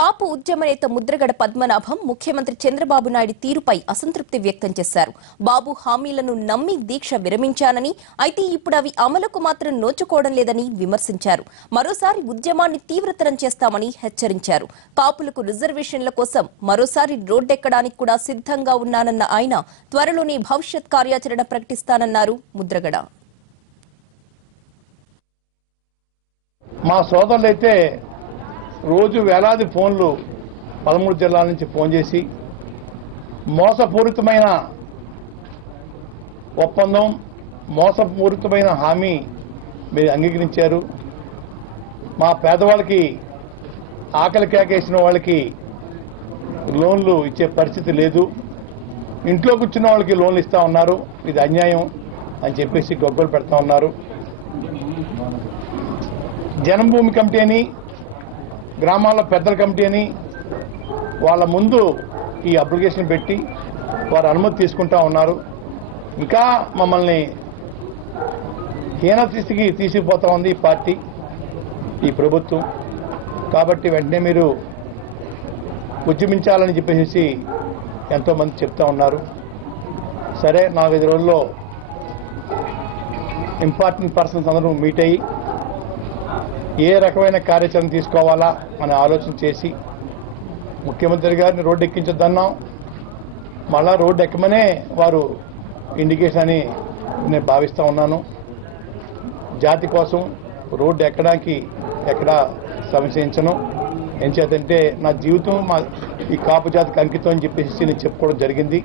కాపు ఉద్యమ నేత ముద్రగడ పద్మనాభం ముఖ్యమంత్రి చంద్రబాబు నాయుడు తీరుపై అసంతృప్తి వ్యక్తం చేశారు. బాబు హామీలను నమ్మి దీక్ష విరమించానని, అయితే ఇప్పుడు అవి అమలుకు మాత్రం నోచుకోవడం లేదని విమర్శించారు. మరోసారి ఉద్యమాన్ని తీవ్రతరం చేస్తామని హెచ్చరించారు. కాపులకు రిజర్వేషన్ల కోసం మరోసారి రోడ్డెక్కడానికి కూడా సిద్ధంగా ఉన్నానన్న ఆయన త్వరలోనే భవిష్యత్ కార్యాచరణ ప్రకటిస్తానన్నారు ముద్రగడ. మా సోదరులైతే రోజు వేలాది ఫోన్లు 13 జిల్లాల నుంచి ఫోన్ చేసి మోసపూరితమైన ఒప్పందం, మోసపూరితమైన హామీ మీరు అంగీకరించారు. మా పేదవాళ్ళకి, ఆకలి కేకేసిన వాళ్ళకి లోన్లు ఇచ్చే పరిస్థితి లేదు, ఇంట్లో కూర్చున్న వాళ్ళకి లోన్లు ఇస్తా ఉన్నారు, ఇది అన్యాయం అని చెప్పేసి గొగ్గలు పెడతా ఉన్నారు. జన్మభూమి కమిటీ అని, గ్రామాల్లో పెద్దల కమిటీ అని వాళ్ళ ముందు ఈ అప్లికేషన్ పెట్టి వారు అనుమతి తీసుకుంటా ఉన్నారు. ఇంకా మమ్మల్ని హీనస్థితికి తీసుకుపోతా ఉంది ఈ పార్టీ, ఈ ప్రభుత్వం. కాబట్టి వెంటనే మీరు ఉద్యమించాలని చెప్పేసి ఎంతోమంది చెప్తా ఉన్నారు. సరే, 4-5 రోజుల్లో ఇంపార్టెంట్ పర్సన్స్ అందరూ మీట్ అయ్యి ఏ రకమైన కార్యాచరణ తీసుకోవాలా అని ఆలోచన చేసి ముఖ్యమంత్రి గారిని రోడ్డు ఎక్కించొద్దన్నాం. మళ్ళా రోడ్డు ఎక్కమనే వారు ఇండికేషన్ అని నేను భావిస్తూ ఉన్నాను. జాతి కోసం రోడ్డు ఎక్కడానికి ఎక్కడా సంశయించను. ఏం చేతంటే నా జీవితం ఈ కాపు జాతికి అంకితం అని చెప్పేసి నేను చెప్పుకోవడం జరిగింది.